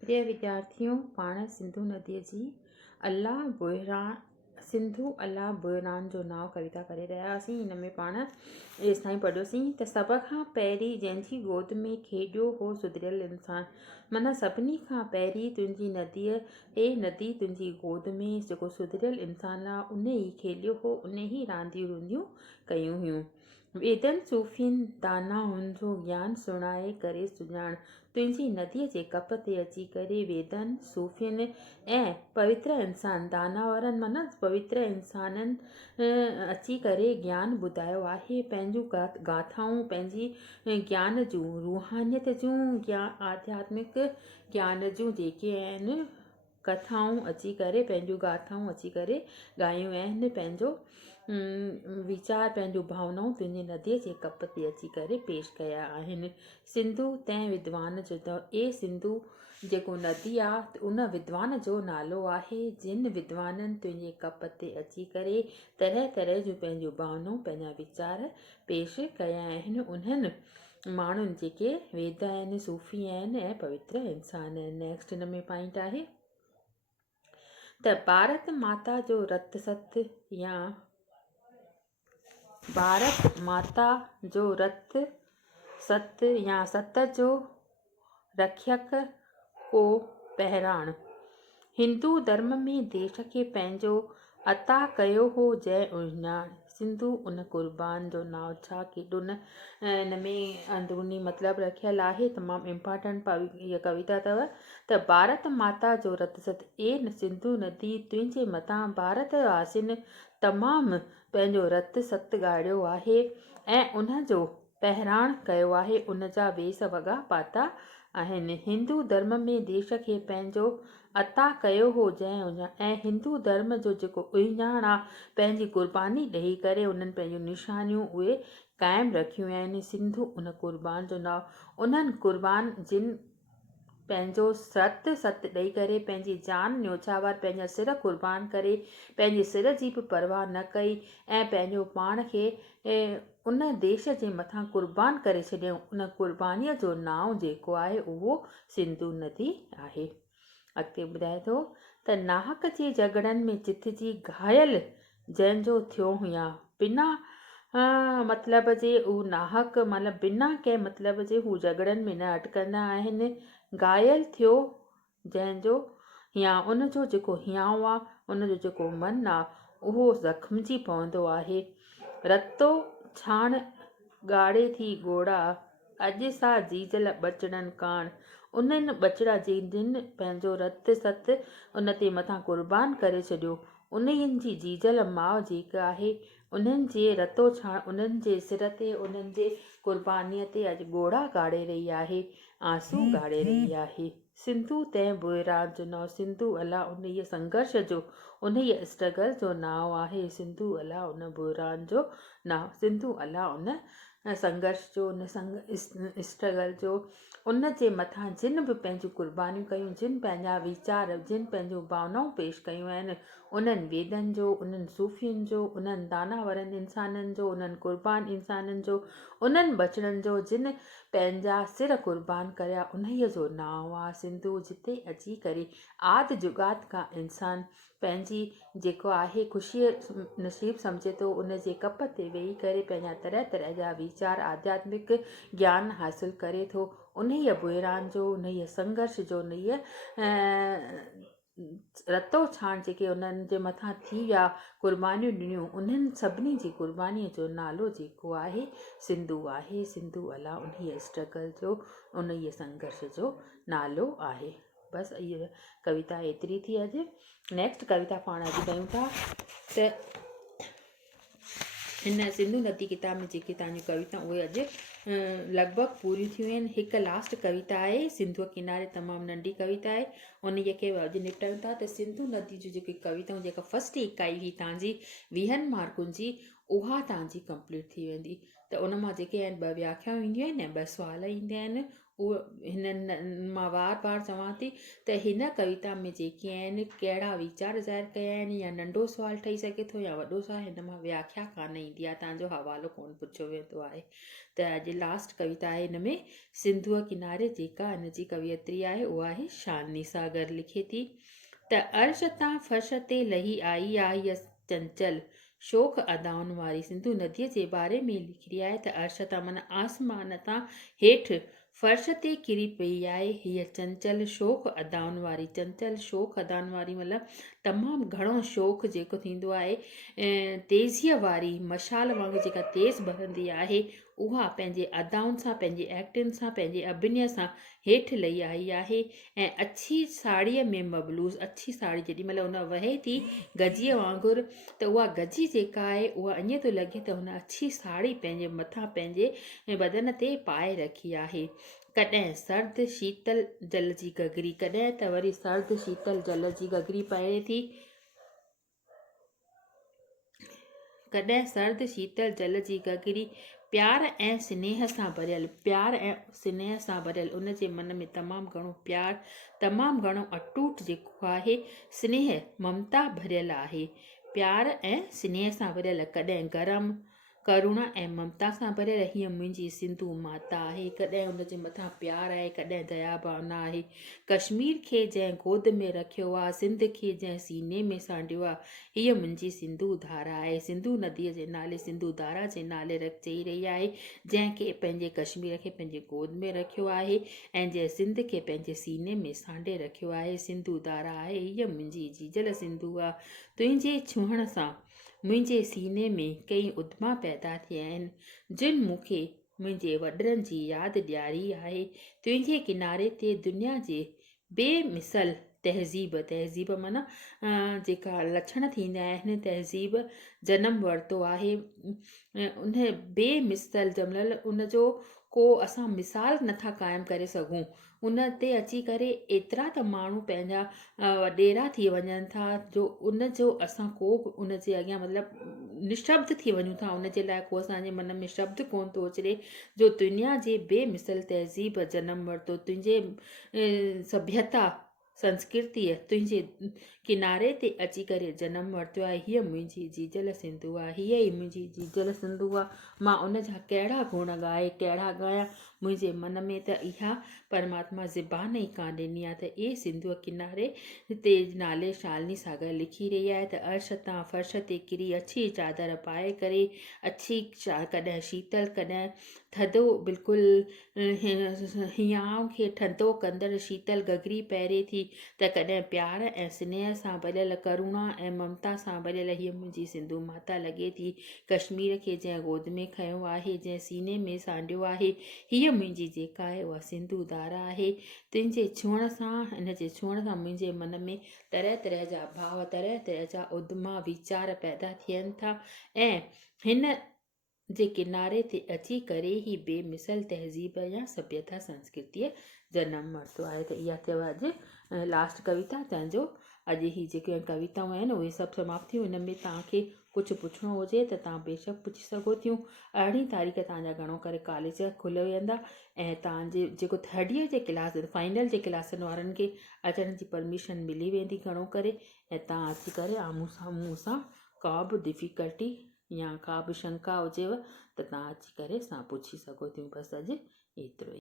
प्रिय विद्यार्थियों, पाण सिंधु नदीअ जी सिंधु अला बुहिरान जो नाव कविता करे रहिया हुआसीं। हिन में पाण एसि ताईं पढ़ियोसीं त सभ खां पहिरीं जंहिंजी गोद में खेॾियो हो सुधरियल इंसान। माना सभिनी खां पहिरीं तुंहिंजी नदी तुंहिंजी गोद में जेको सुधरियल इंसान आहे उन ई खेलियो हो, उन ई रांदियूं रूंदियूं कयूं हुयूं। वेदनि सूफ़ियुनि दाना हुनजो ज्ञान सुणाए करे सुञाण। तुंहिंजी नदीअ जे कप ते अची करे वेदनि सूफ़ियुनि ऐं पवित्र इंसान दाना वारनि माना पवित्र इंसाननि अची करे ज्ञान ॿुधायो आहे। पंहिंजूं गाथाऊं पंहिंजी ज्ञान जूं रूहानियत जूं आध्यात्मिक ज्ञान जूं जेके आहिनि कथाऊं अची करे पंहिंजूं गाथाऊं अची करे ॻायूं आहिनि। पंहिंजो वीचार पंहिंजूं भावनाऊं तुंहिंजी नदीअ जे कप ते अची करे पेश कया आहिनि। सिंधु तंहिं विद्वान जो ए सिंधु जेको नदी आहे उन विद्वान जो नालो आहे जिन विद्वाननि तुंहिंजे कप ते अची करे तरह तरह जूं पंहिंजूं भावनाऊं पंहिंजा वीचार पेश कया आहिनि। उन्हनि माण्हुनि जेके वेद आहिनि, सूफ़ी आहिनि ऐं पवित्र इंसान आहिनि। नेक्स्ट हिन में पॉइंट आहे त भारत माता जो रत सत या भारत माता जो रत सत या सत जो रक्षक को पहिराण। हिंदू धर्म में देश खे पंहिंजो अता कयो हो जय उञाण। सिंधु उन कुर्बान जो नाव छा केॾो न हिन में अंदरूनी मतिलबु रखियलु आहे। तमामु इम्पॉर्टेंट इहा कविता अथव त भारत माता जो रत सत ए सिंधु नदी तुंहिंजे मथां भारत वासियुनि तमामु पंहिंजो रत सत ॻाढ़ियो आहे ऐं उन जो पहिराण कयो आहे, उन जा वेस वॻा पाता आहिनि। हिंदू धर्म में देश खे पंहिंजो अता कयो हो जंहिं उञाण ऐं हिंदू धर्म जो जेको उञाण आहे पंहिंजी कुर्बानी ॾेई करे उन्हनि पंहिंजूं निशानियूं उहे क़ाइमु रखियूं आहिनि। सिंधु उन कुर्बान जो नाव उन्हनि कुर्बान जिन पंहिंजो रत सत ॾेई करे पंहिंजी जान न्योछावर पंहिंजा सिर कुर्बान करे पंहिंजे सिर जी बि परवाह न कई ऐं पंहिंजो पाण खे उन देश जे मथां कुर्बान करे छॾियऊं। उन कुर्बानीअ जो नाव जेको आहे उहो सिंधु नदी आहे। अॻिते ॿुधाए थो त नाहक जे झगड़नि में चिथजी घायल जंहिंजो थियो हुया बिना मतिलब जे उहो नाहक मतिलबु बिना कंहिं मतिलब जे हू झगड़नि में न अटकंदा आहिनि। घायल थियो जंहिंजो या उनजो जेको हियांव आहे उनजो जेको मन आहे उहो ज़ख़्मजी पवंदो आहे। रतो छाण ॻाढ़े थी घोड़ा अॼु सां जीजल बचड़नि कान। उन्हनि बचड़ा जिन पंहिंजो रत सत उन ते मथां कुर्बान करे छॾियो उन्हनि जी जीजल माउ जेका आहे उन्हनि जे रतो छाण उन्हनि जे सिर ते उन्हनि जे कुर्बानीअ ते अॼु घोड़ा ॻाढ़े रही आहे, आंसू ॻाढ़े रही आहे। सिंधु तंहिं बुहिरान जो नाव सिंधु अला उन ई संघर्ष जो उन ई स्ट्रगल जो नाव आहे। सिंधु अला उन बुहिरान जो नाव सिंधु अला उन संघर्ष जो उन स्ट्रगल जो उन जे मथां जिन बि पंहिंजूं कुर्बानियूं कयूं, जिन पंहिंजा वीचार, जिन पंहिंजूं भावनाऊं पेश कयूं आहिनि, उन्हनि वेदनि जो, उन्हनि सूफ़ियुनि जो, उन्हनि दानावरनि इंसाननि जो, उन्हनि कुर्बान इंसाननि जो, उन्हनि बचड़नि जो जिन पंहिंजा सिर कुर्बान करिया उन्हीअ जो नाव आहे सिंधु। जिते अची करे आदि जुगात खां इंसान पंहिंजी जेको आहे ख़ुशीअ नसीब सम्झे थो उन जे कप ते वेही करे पंहिंजा तरह तरह जा वीचार आध्यात्मिक ज्ञान हासिल करे थो। उन्हीअ बुहिरान जो, उन्हीअ संघर्ष जो, उन्हीअ रतो छाण जेके उन्हनि जे मथां थी विया कुर्बानियूं ॾिनियूं उन्हनि सभिनी जी कुर्बानीअ जो नालो जेको आहे सिंधु आहे। सिंधु अला उन्हीअ स्ट्रगल जो उन्हीअ संघर्ष जो नालो आहे। बसि इहा कविता एतिरी थी अॼु। नेक्स्ट कविता पाण अॼु कयूं था त हिन सिंधु नदी किताब में जेके तव्हांजूं कविता उहे अॼु लॻभॻि पूरियूं थियूं आहिनि। हिकु लास्ट कविता आहे सिंधुअ किनारे, तमामु नंढी कविता आहे, उन खे अॼु निपटायूं था। त सिंधु नदी जूं जेके कविताऊं जेका फस्ट इकाई हुई तव्हांजी 20 मार्कुनि जी उहा तव्हांजी कंप्लीट थी वेंदी। त उन मां जेके आहिनि 2 व्याख्याऊं ईंदियूं आहिनि ऐं 2 सुवाल ईंदा आहिनि उहो हिननि मां वार चवां थी त हिन कविता में जेके आहिनि कहिड़ा वीचार ज़ाहिर कया आहिनि, या नंढो सुवालु ठही सघे थो या वॾो सुवालु, हिन मां व्याख्या कान ईंदी आहे, तव्हांजो हवालो कोन पुछियो वेंदो आहे। त अॼु लास्ट कविता आहे हिन में सिंधूअ किनारे, जेका हिन जी कवियत्री आहे उहा आहे शालिनी सागर। लिखे थी त अर्श तां फर्श ते लही आई आहे चंचल शोख अदाउनि वारी। सिंधु नदीअ जे बारे में लिखी आहे त अर्श तां माना आसमान तां हेठि फर्श ते किरी पई आहे हीअ चंचल शोख अदाउनि वारी। चंचल शोख अदाउनि वारी मतिलबु तमामु घणो शोख जेको थींदो आहे, तेज़ीअ वारी मशाल वांगुरु जेका तेज़ ॿरंदी आहे, उहा पंहिंजे अदाउनि सां, पंहिंजे एक्टिंग सां, पंहिंजे अभिनय सां हेठि लही आई आहे। ऐं अछी साड़ीअ में मबलूज़, अछी साड़ी जेॾी महिल उन वहे थी गजीअ वांगुरु, त उहा गजी जेका आहे उहा ईअं थो लॻे त हुन अछी साड़ी पंहिंजे मथां पंहिंजे बदन ते पाए रखी आहे। कॾहिं सर्द शीतल जल जी गगरी, कॾहिं त वरी सर्द शीतल जल जी गगरी पए थी, कॾहिं सर्द शीतल जल जी गगरी प्यार ऐं स्नेह सां भरियल, प्यार ऐं स्नेह सां भरियल। उन जे मन में तमामु घणो प्यार, तमामु घणो अटूट जेको आहे स्नेह ममता भरियल आहे, प्यार ऐं स्नेह सां भरियल। कॾहिं गरम करुणा ऐं ममता सां भरियल हीअ मुंहिंजी सिंधु माता आहे। कॾहिं हुनजे मथां प्यार आहे, कॾहिं दया भावना आहे। कश्मीर खे जंहिं गोद में रखियो आहे, सिंध खे जंहिं सीने में सांडियो आहे, हीअ मुंहिंजी सिंधु धारा आहे। सिंधु नदीअ जे नाले, सिंधु धारा जे नाले चई रही आहे, जंहिंखे पंहिंजे कश्मीर खे पंहिंजे गोद में रखियो आहे ऐं जंहिं सिंध खे पंहिंजे सीने में सांडे रखियो आहे। सिंधु धारा आहे हीअ मुंहिंजी जीजल सिंधु आहे। तुंहिंजे छुहण सां मुंहिंजे सीने में कई उद्मा पैदा थिया आहिनि, जिन मूंखे मुंहिंजे वॾनि जी यादि ॾियारी आहे। तुंहिंजे किनारे ते दुनिया जे बेमिसल तहज़ीब, तहज़ीब माना जेका लक्षण थींदा आहिनि, तहज़ीब जनम वरितो आहे। उन बेमिसल जमल उनजो को असां मिसाल नथा क़ाइमु करे सघूं। उन ते अची करे एतिरा त माण्हू पंहिंजा वॾेरा थी वञनि था, जो उनजो असां को बि उन जे अॻियां मतिलबु निशब्द थी वञूं था। उन जे लाइ को असांजे मन में शब्द कोन थो अचे, जो दुनिया जे बेमिसल तहज़ीब जनम वरितो। तुंहिंजे सभ्यता संस्कृतीअ तुंहिंजे किनारे ते अची करे जनम वरितो आहे। हीअ मुंहिंजी जीजल सिंधु आहे, हीअ ई मुंहिंजी जीजल सिंधु आहे। मां उन जा कहिड़ा गुण ॻाए, कहिड़ा ॻायां, मुंहिंजे मन में त इहा परमात्मा ज़बान ई कान ॾिनी आहे। त ए सिंधुअ किनारे ते नाले शालिनी सागर लिखी रही आहे त अर्श तां फर्श ते किरी अछी चादर पाए करे, अछी कॾहिं शीतल कॾहिं थधो, बिल्कुलु हियांव खे थधो कंदड़ शीतल गगरी पहिरे थी, त कॾहिं प्यार ऐं स्नेह सां भरियल, करुणा ऐं ममता सां भरियल हीअ मुंहिंजी सिंधु माता लॻे थी। कश्मीर खे जंहिं गोद में खयो आहे, जंहिं सीने में सांडियो आहे, हीअ मुंहिंजी जेका आहे उहा सिंधु धारा आहे। तुंहिंजे छुहण सां, हिन जे छुहण सां मुंहिंजे मन में तरह तरह जा भाव, तरह तरह जा उद्मा वीचार पैदा थियनि था, ऐं हिन जे किनारे ते अची करे ही बेमिसल तहज़ीब या सभ्यता संस्कृतीअ जनम वरितो आहे। त इहा थियव अॼु लास्ट कविता, तंहिंजो अॼु ही जेके कविताऊं आहिनि उहे सभु समाप्त थियूं। हिन में तव्हांखे कुझु पुछिणो हुजे त तव्हां बेशक पुछी सघो थियूं। 18 तारीख़ तव्हांजा घणो करे कॉलेज खुली वेंदा, ऐं तव्हांजे जेको 3rd ईयर जे क्लास फाइनल जे क्लासनि वारनि खे अचण जी परमिशन मिली वेंदी घणो करे, ऐं तव्हां अची करे आम्हूं साम्हूं सां का बि डिफ़िकल्टी या का बि शंका हुजेव त तव्हां अची करे सां पुछी सघो थियूं। बसि अॼु एतिरो ई।